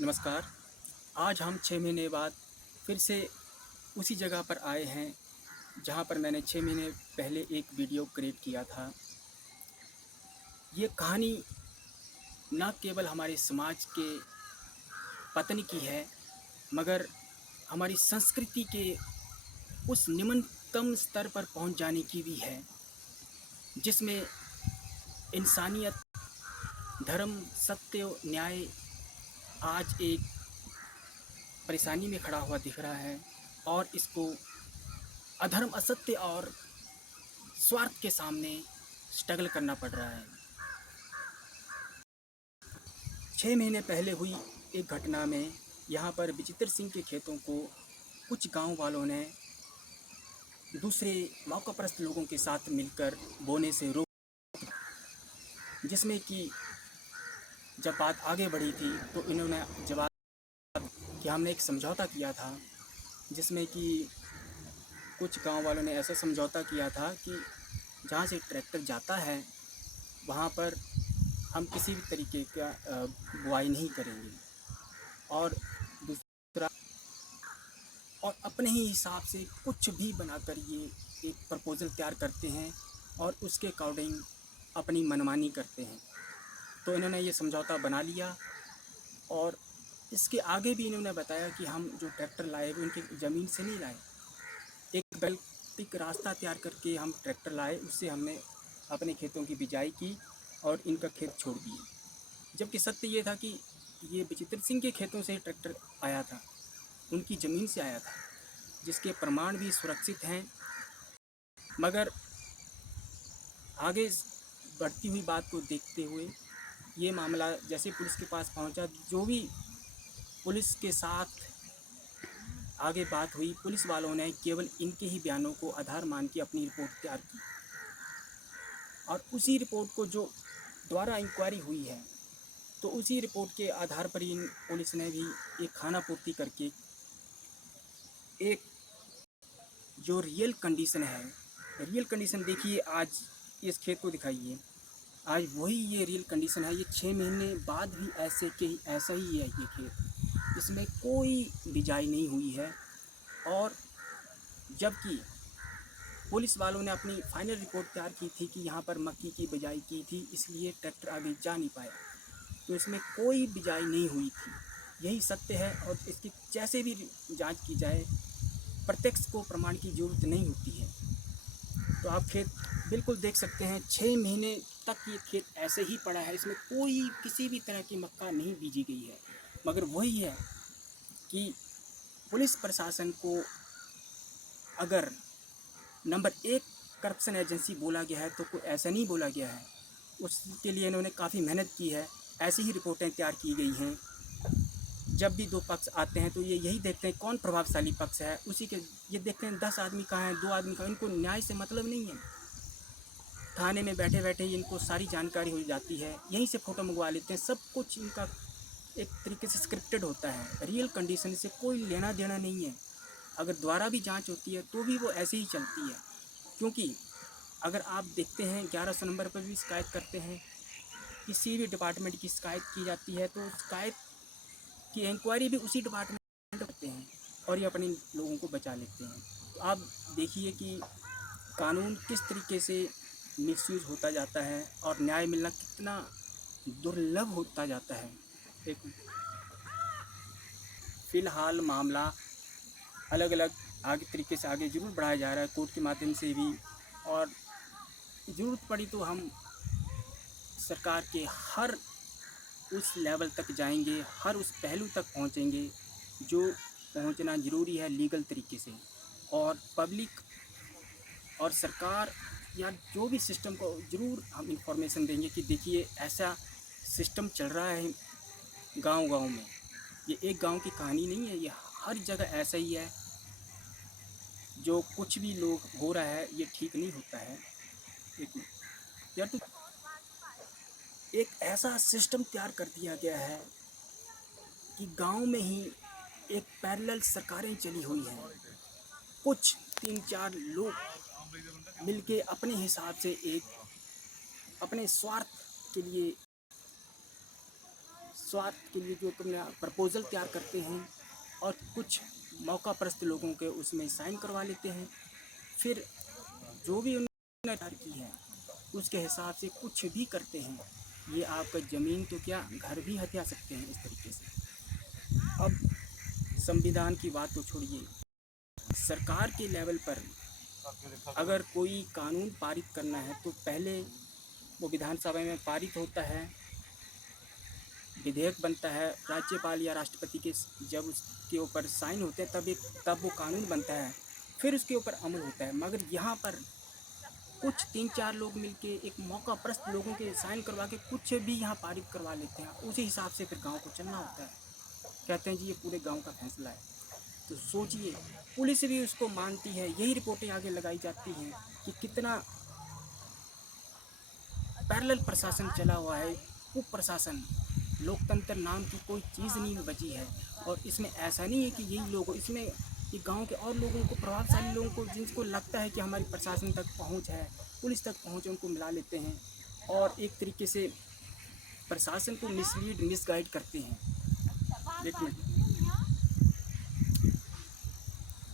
नमस्कार। आज हम 6 महीने बाद फिर से उसी जगह पर आए हैं जहाँ पर मैंने 6 महीने पहले एक वीडियो क्रिएट किया था। ये कहानी न केवल हमारे समाज के पतन की है, मगर हमारी संस्कृति के उस निम्नतम स्तर पर पहुँच जाने की भी है, जिसमें इंसानियत, धर्म, सत्य, न्याय आज एक परेशानी में खड़ा हुआ दिख रहा है और इसको अधर्म, असत्य और स्वार्थ के सामने स्ट्रगल करना पड़ रहा है। 6 महीने पहले हुई एक घटना में यहाँ पर विचित्र सिंह के खेतों को कुछ गांव वालों ने दूसरे मौकापरस्त लोगों के साथ मिलकर बोने से रोक, जिसमें कि जब बात आगे बढ़ी थी तो इन्होंने जवाब कि हमने एक समझौता किया था, जिसमें कि कुछ गांव वालों ने ऐसा समझौता किया था कि जहाँ से ट्रैक्टर जाता है वहाँ पर हम किसी भी तरीके का बुआई नहीं करेंगे और दूसरा और अपने ही हिसाब से कुछ भी बनाकर ये एक प्रपोज़ल तैयार करते हैं और उसके अकॉर्डिंग अपनी मनमानी करते हैं। तो इन्होंने ये समझौता बना लिया और इसके आगे भी इन्होंने बताया कि हम जो ट्रैक्टर लाए वो उनकी ज़मीन से नहीं लाए, एक वैकल्पिक रास्ता तैयार करके हम ट्रैक्टर लाए, उससे हमने अपने खेतों की बिजाई की और इनका खेत छोड़ दिए। जबकि सत्य ये था कि ये विचित्र सिंह के खेतों से ट्रैक्टर आया था, उनकी ज़मीन से आया था, जिसके प्रमाण भी सुरक्षित हैं। मगर आगे बढ़ती हुई बात को देखते हुए ये मामला जैसे पुलिस के पास पहुंचा, जो भी पुलिस के साथ आगे बात हुई, पुलिस वालों ने केवल इनके ही बयानों को आधार मान के अपनी रिपोर्ट तैयार की और उसी रिपोर्ट को जो द्वारा इंक्वायरी हुई है, तो उसी रिपोर्ट के आधार पर इन पुलिस ने भी एक खाना पूर्ति करके एक जो रियल कंडीशन देखिए, आज इस खेत को दिखाइए, आज वही ये रियल कंडीशन है। ये 6 महीने बाद भी ऐसा ही है ये खेत, इसमें कोई बिजाई नहीं हुई है और जबकि पुलिस वालों ने अपनी फाइनल रिपोर्ट तैयार की थी कि यहाँ पर मक्की की बिजाई की थी, इसलिए ट्रैक्टर आगे जा नहीं पाया, तो इसमें कोई बिजाई नहीं हुई थी। यही सत्य है और इसकी जैसे भी जांच की जाए, प्रत्यक्ष को प्रमाण की ज़रूरत नहीं होती है। तो आप खेत बिल्कुल देख सकते हैं, 6 महीने तक ये खेत ऐसे ही पड़ा है, इसमें कोई किसी भी तरह की मक्का नहीं बीजी गई है। मगर वही है कि पुलिस प्रशासन को अगर नंबर 1 करप्शन एजेंसी बोला गया है तो कोई ऐसा नहीं बोला गया है। उसके लिए इन्होंने काफ़ी मेहनत की है, ऐसी ही रिपोर्टें तैयार की गई हैं। जब भी 2 पक्ष आते हैं तो ये यही देखते हैं कौन प्रभावशाली पक्ष है, उसी के ये देखते हैं 10 आदमी कहाँ हैं, 2 आदमी कहाँ, इनको न्याय से मतलब नहीं है। थाने में बैठे बैठे ही इनको सारी जानकारी हो जाती है, यहीं से फ़ोटो मंगवा लेते हैं, सब कुछ इनका एक तरीके से स्क्रिप्टेड होता है। रियल कंडीशन से कोई लेना देना नहीं है। अगर दोबारा भी जांच होती है तो भी वो ऐसे ही चलती है, क्योंकि अगर आप देखते हैं 1100 नंबर पर भी शिकायत करते हैं, किसी भी डिपार्टमेंट की शिकायत की जाती है तो शिकायत की इंक्वायरी भी उसी डिपार्टमेंट करते हैं और ये अपने लोगों को बचा लेते हैं। तो आप देखिए कि कानून किस तरीके से मिसयूज़ होता जाता है और न्याय मिलना कितना दुर्लभ होता जाता है। एक फ़िलहाल मामला अलग अलग आगे तरीके से आगे ज़रूर बढ़ाया जा रहा है कोर्ट के माध्यम से भी, और ज़रूरत पड़ी तो हम सरकार के हर उस लेवल तक जाएंगे, हर उस पहलू तक पहुंचेंगे जो पहुंचना ज़रूरी है लीगल तरीके से। और पब्लिक और सरकार या जो भी सिस्टम को ज़रूर हम इंफॉर्मेशन देंगे कि देखिए ऐसा सिस्टम चल रहा है गांव-गांव में। ये एक गांव की कहानी नहीं है, ये हर जगह ऐसा ही है। जो कुछ भी लोग हो रहा है ये ठीक नहीं होता है। एक या तो एक ऐसा सिस्टम तैयार कर दिया गया है कि गांव में ही एक पैरेलल सरकारें चली हुई हैं। कुछ 3-4 लोग मिलके अपने हिसाब से एक अपने स्वार्थ के लिए स्वार्थ के लिए जो अपना प्रपोज़ल तैयार करते हैं और कुछ मौकापरस्त लोगों के उसमें साइन करवा लेते हैं। फिर जो भी उन्होंने तैयार की है उसके हिसाब से कुछ भी करते हैं। ये आपका ज़मीन तो क्या घर भी हथिया सकते हैं इस तरीके से। अब संविधान की बात तो छोड़िए, सरकार के लेवल पर अगर कोई कानून पारित करना है तो पहले वो विधानसभा में पारित होता है, विधेयक बनता है, राज्यपाल या राष्ट्रपति के जब उसके ऊपर साइन होते हैं तब वो कानून बनता है, फिर उसके ऊपर अमल होता है। मगर यहाँ पर कुछ 3-4 लोग मिलके एक मौकापरस्त लोगों के साइन करवा के कुछ भी यहाँ पारित करवा लेते हैं। उसी हिसाब से फिर गांव को चलना होता है। कहते हैं जी ये पूरे गांव का फैसला है। तो सोचिए, पुलिस भी उसको मानती है। यही रिपोर्टें आगे लगाई जाती हैं कि कितना पैरेलल प्रशासन चला हुआ है, उप प्रशासन, लोकतंत्र नाम की कोई चीज़ नहीं बची है। और इसमें ऐसा नहीं है कि यही लोग, इसमें ये गांव के और लोगों को, प्रभावशाली लोगों को, जिनको लगता है कि हमारी प्रशासन तक पहुंच है, पुलिस तक पहुंच है, उनको मिला लेते हैं और एक तरीके से प्रशासन को मिसगाइड करते हैं। एक मिनट,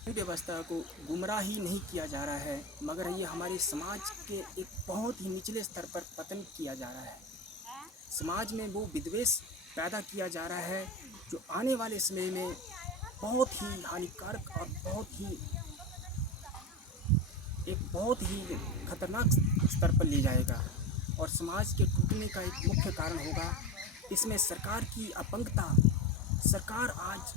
व्यवस्था को गुमराह ही नहीं किया जा रहा है, मगर ये हमारे समाज के एक बहुत ही निचले स्तर पर पतन किया जा रहा है। समाज में वो विद्वेष पैदा किया जा रहा है जो आने वाले समय में बहुत ही हानिकारक और बहुत ही खतरनाक स्तर पर ले जाएगा और समाज के टूटने का एक मुख्य कारण होगा। इसमें सरकार की अपंगता। सरकार आज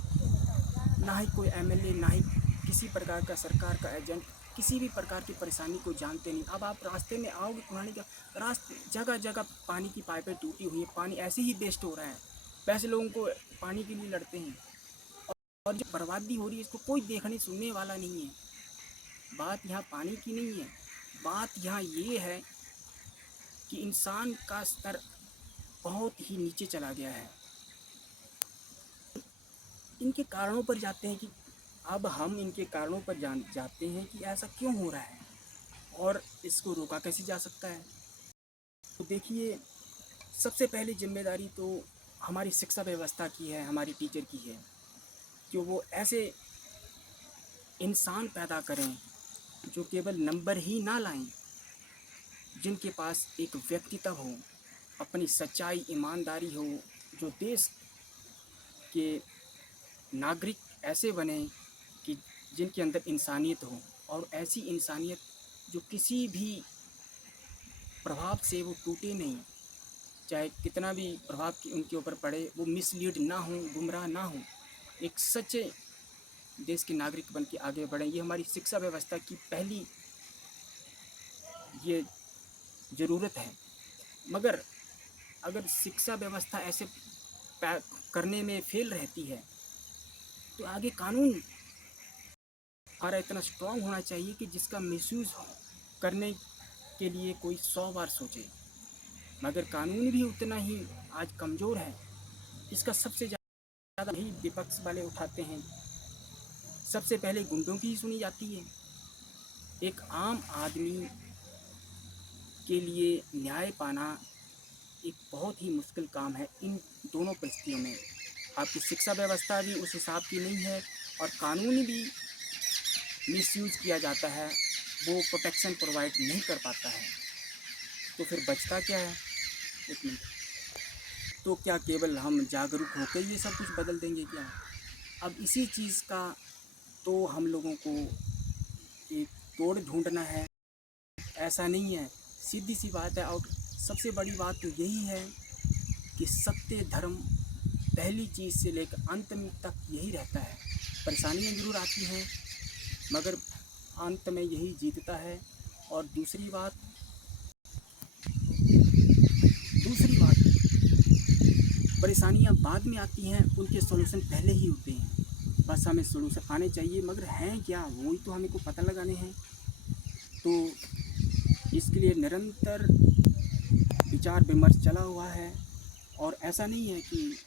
ना ही कोई एमएलए, ना ही किसी प्रकार का सरकार का एजेंट किसी भी प्रकार की परेशानी को जानते नहीं। अब आप रास्ते में आओगे, पुराने का रास्ते जगह जगह पानी की पाइपें टूटी हुई है, पानी ऐसे ही वेस्ट हो रहा है। पैसे लोगों को पानी के लिए लड़ते हैं और जो बर्बादी हो रही है इसको कोई देखने सुनने वाला नहीं है। बात यहाँ पानी की नहीं है, बात यहाँ ये है कि इंसान का स्तर बहुत ही नीचे चला गया है। इनके कारणों पर जाते हैं कि अब हम इनके कारणों पर जाते हैं कि ऐसा क्यों हो रहा है और इसको रोका कैसे जा सकता है। तो देखिए, सबसे पहली जिम्मेदारी तो हमारी शिक्षा व्यवस्था की है, हमारी टीचर की है कि वो ऐसे इंसान पैदा करें जो केवल नंबर ही ना लाएं, जिनके पास एक व्यक्तित्व हो, अपनी सच्चाई, ईमानदारी हो, जो देश के नागरिक ऐसे बने कि जिनके अंदर इंसानियत हो और ऐसी इंसानियत जो किसी भी प्रभाव से वो टूटे नहीं, चाहे कितना भी प्रभाव की उनके ऊपर पड़े, वो मिसलीड ना हो, गुमराह ना हो, एक सच्चे देश के नागरिक बन के आगे बढ़ें। ये हमारी शिक्षा व्यवस्था की पहली ये ज़रूरत है। मगर अगर शिक्षा व्यवस्था ऐसे करने में फेल रहती है तो आगे कानून हमारा इतना स्ट्रांग होना चाहिए कि जिसका मिसयूज़ करने के लिए कोई 100 बार सोचे। मगर कानून भी उतना ही आज कमज़ोर है। इसका सबसे ज़्यादा ही विपक्ष वाले उठाते हैं। सबसे पहले गुंडों की ही सुनी जाती है। एक आम आदमी के लिए न्याय पाना एक बहुत ही मुश्किल काम है इन दोनों परिस्थितियों में। आपकी शिक्षा व्यवस्था भी उस हिसाब की नहीं है और कानून भी मिसयूज़ किया जाता है, वो प्रोटेक्शन प्रोवाइड नहीं कर पाता है। तो फिर बचता क्या है? एक मिनट, तो क्या केवल हम जागरूक होकर ये सब कुछ बदल देंगे क्या? अब इसी चीज़ का तो हम लोगों को एक तोड़ ढूंढना है। ऐसा नहीं है, सीधी सी बात है। और सबसे बड़ी बात तो यही है कि सत्य धर्म पहली चीज़ से लेकर अंत तक यही रहता है। परेशानियाँ ज़रूर आती हैं मगर अंत में यही जीतता है। और दूसरी बात परेशानियाँ बाद में आती हैं, उनके सॉल्यूशन पहले ही होते हैं। बस हमें सॉल्यूशन आने चाहिए, मगर हैं क्या वही तो हमें को पता लगाने हैं। तो इसके लिए निरंतर विचार विमर्श चला हुआ है। और ऐसा नहीं है कि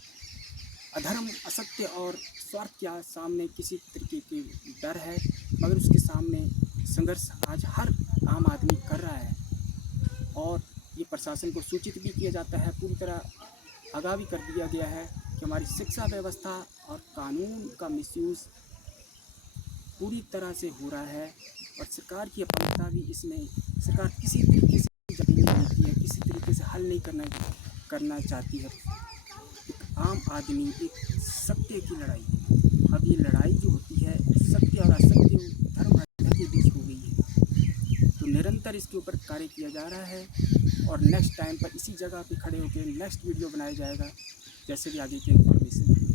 अधर्म, असत्य और स्वार्थ के सामने किसी तरीके की डर है, मगर उसके सामने संघर्ष आज हर आम आदमी कर रहा है। और ये प्रशासन को सूचित भी किया जाता है, पूरी तरह आगाह भी कर दिया गया है कि हमारी शिक्षा व्यवस्था और कानून का मिसयूज़ पूरी तरह से हो रहा है और सरकार की अपंगता भी इसमें, सरकार किसी तरीके से जब नहीं होती है, किसी तरीके से हल नहीं करना चाहती है। एक आम आदमी, एक सत्य की लड़ाई, अब ये लड़ाई जो होती है सत्य और असत्य, धर्म अधर्म के बीच हो गई है। तो निरंतर इसके ऊपर कार्य किया जा रहा है और नेक्स्ट टाइम पर इसी जगह पे खड़े होकर नेक्स्ट वीडियो बनाया जाएगा जैसे भी आगे की इन्फॉर्मेशन।